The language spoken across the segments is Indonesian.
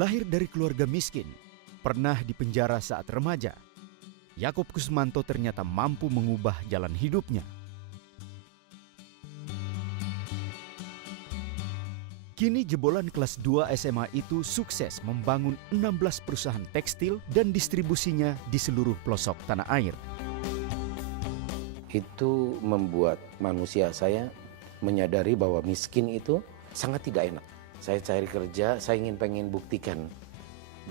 Lahir dari keluarga miskin, pernah dipenjara saat remaja, Yakob Kusmanto ternyata mampu mengubah jalan hidupnya. Kini jebolan kelas 2 SMA itu sukses membangun 16 perusahaan tekstil dan distribusinya di seluruh pelosok tanah air. Itu membuat manusia saya menyadari bahwa miskin itu sangat tidak enak. Saya cari kerja, saya pengen buktikan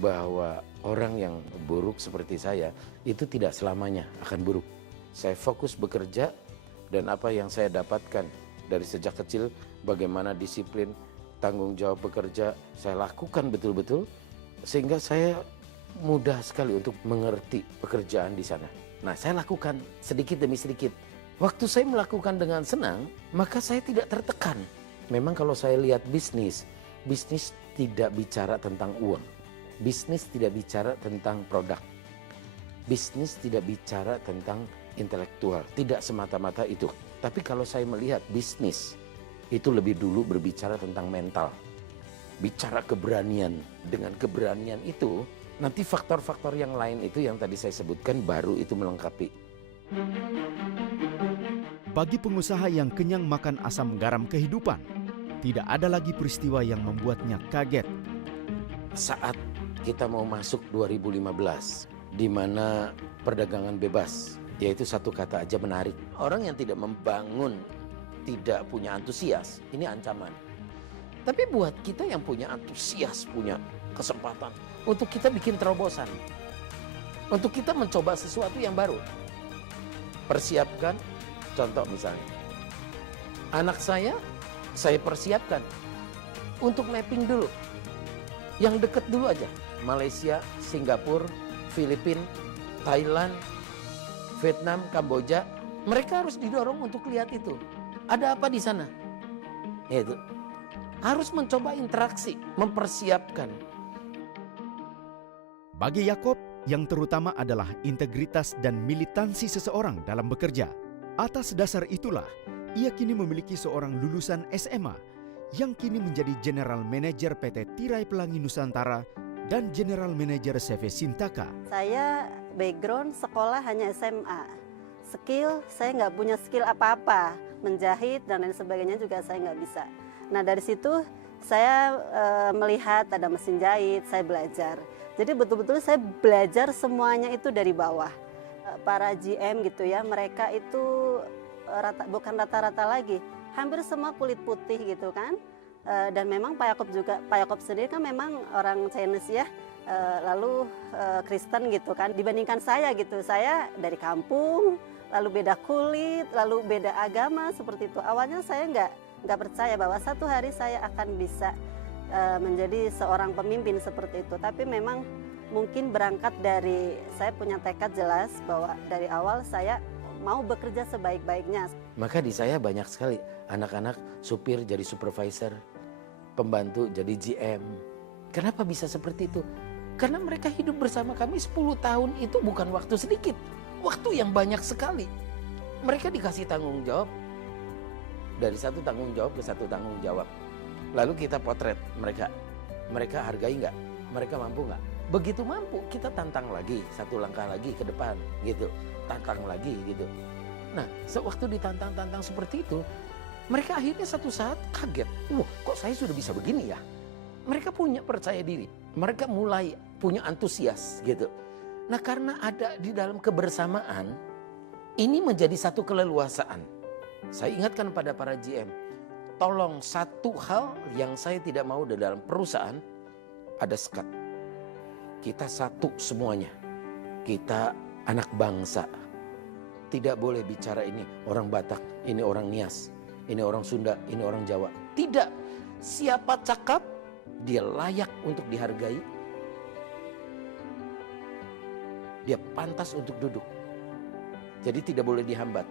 bahwa orang yang buruk seperti saya itu tidak selamanya akan buruk. Saya fokus bekerja dan apa yang saya dapatkan dari sejak kecil, bagaimana disiplin, tanggung jawab bekerja, saya lakukan betul-betul sehingga saya mudah sekali untuk mengerti pekerjaan di sana. Nah, saya lakukan sedikit demi sedikit. Waktu saya melakukan dengan senang, maka saya tidak tertekan. Memang kalau saya lihat bisnis tidak bicara tentang uang. Bisnis tidak bicara tentang produk. Bisnis tidak bicara tentang intelektual. Tidak semata-mata itu. Tapi kalau saya melihat bisnis, itu lebih dulu berbicara tentang mental. Bicara keberanian. Dengan keberanian itu, nanti faktor-faktor yang lain itu yang tadi saya sebutkan baru itu melengkapi. Bagi pengusaha yang kenyang makan asam garam kehidupan, tidak ada lagi peristiwa yang membuatnya kaget. Saat kita mau masuk 2015, di mana perdagangan bebas, yaitu satu kata aja menarik. Orang yang tidak membangun, tidak punya antusias, ini ancaman. Tapi buat kita yang punya antusias, punya kesempatan, untuk kita bikin terobosan. Untuk kita mencoba sesuatu yang baru. Persiapkan, contoh misalnya. Anak saya persiapkan untuk mapping dulu. Yang deket dulu aja. Malaysia, Singapura, Filipina, Thailand, Vietnam, Kamboja. Mereka harus didorong untuk lihat itu. Ada apa di sana? Itu. Harus mencoba interaksi, mempersiapkan. Bagi Yakob, yang terutama adalah integritas dan militansi seseorang dalam bekerja. Atas dasar itulah, ia kini memiliki seorang lulusan SMA yang kini menjadi General Manager PT Tirai Pelangi Nusantara dan General Manager CV Sintaka. Saya background sekolah hanya SMA. Skill, saya nggak punya skill apa-apa. Menjahit dan lain sebagainya juga saya nggak bisa. Nah dari situ saya melihat ada mesin jahit, saya belajar. Jadi betul-betul saya belajar semuanya itu dari bawah. Para GM gitu ya, mereka itu bukan rata-rata lagi, hampir semua kulit putih gitu kan. Dan memang Pak Yakob sendiri kan memang orang Chinese ya, lalu Kristen gitu kan. Dibandingkan saya gitu, saya dari kampung, lalu beda kulit, lalu beda agama seperti itu. Awalnya saya nggak percaya bahwa satu hari saya akan bisa menjadi seorang pemimpin seperti itu. Tapi memang mungkin berangkat dari saya punya tekad jelas bahwa dari awal saya mau bekerja sebaik-baiknya. Maka di saya banyak sekali anak-anak supir jadi supervisor, pembantu jadi GM. Kenapa bisa seperti itu? Karena mereka hidup bersama kami 10 tahun itu bukan waktu sedikit. Waktu yang banyak sekali. Mereka dikasih tanggung jawab. Dari satu tanggung jawab ke satu tanggung jawab. Lalu kita potret mereka. Mereka hargai nggak? Mereka mampu nggak? Begitu mampu, kita tantang lagi, satu langkah lagi ke depan, gitu. Tantang lagi, gitu. Nah, sewaktu ditantang-tantang seperti itu, mereka akhirnya satu saat kaget. Wah, kok saya sudah bisa begini ya? Mereka punya percaya diri. Mereka mulai punya antusias, gitu. Nah, karena ada di dalam kebersamaan, ini menjadi satu keleluasaan. Saya ingatkan pada para GM, tolong satu hal yang saya tidak mau di dalam perusahaan, ada sekat. Kita satu semuanya. Kita anak bangsa. Tidak boleh bicara ini orang Batak, ini orang Nias, ini orang Sunda, ini orang Jawa. Tidak. Siapa cakap, dia layak untuk dihargai. Dia pantas untuk duduk. Jadi tidak boleh dihambat.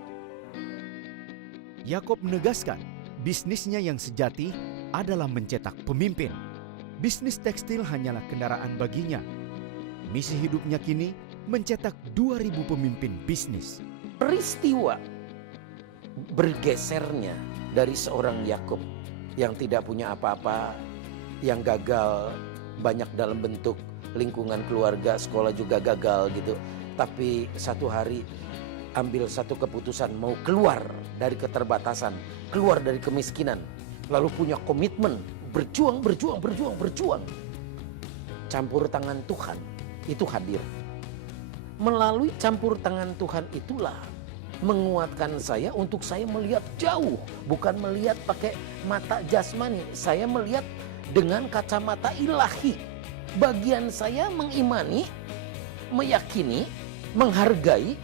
Yakob menegaskan, bisnisnya yang sejati adalah mencetak pemimpin. Bisnis tekstil hanyalah kendaraan baginya. Misi hidupnya kini mencetak 2.000 pemimpin bisnis. Peristiwa bergesernya dari seorang Yakob yang tidak punya apa-apa, yang gagal, banyak dalam bentuk lingkungan keluarga, sekolah juga gagal gitu. Tapi satu hari ambil satu keputusan mau keluar dari keterbatasan, keluar dari kemiskinan, lalu punya komitmen berjuang. Campur tangan Tuhan itu hadir. Melalui campur tangan Tuhan itulah menguatkan saya untuk saya melihat jauh, bukan melihat pakai mata jasmani. Saya melihat dengan kacamata ilahi. Bagian saya mengimani, meyakini, menghargai.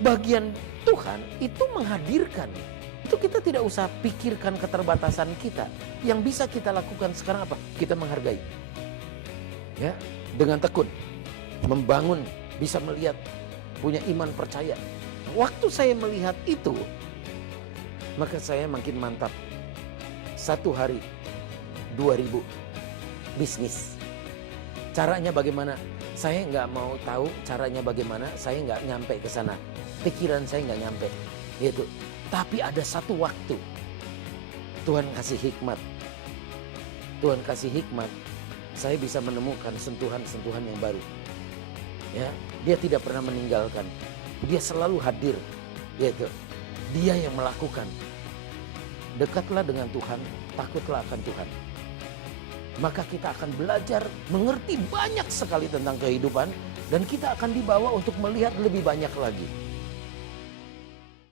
Bagian Tuhan itu menghadirkan. Itu kita tidak usah pikirkan keterbatasan kita. Yang bisa kita lakukan sekarang apa? Kita menghargai. Ya, dengan tekun, membangun, bisa melihat, punya iman percaya. Waktu saya melihat itu, maka saya makin mantap. Satu hari 2.000 bisnis. Caranya bagaimana? Saya nggak mau tahu caranya bagaimana. Saya nggak nyampe ke sana. Pikiran saya nggak nyampe. Gitu. Tapi ada satu waktu Tuhan kasih hikmat. Tuhan kasih hikmat. Saya bisa menemukan sentuhan-sentuhan yang baru. Ya, dia tidak pernah meninggalkan. Dia selalu hadir, yaitu dia yang melakukan. Dekatlah dengan Tuhan, takutlah akan Tuhan. Maka kita akan belajar mengerti banyak sekali tentang kehidupan dan kita akan dibawa untuk melihat lebih banyak lagi.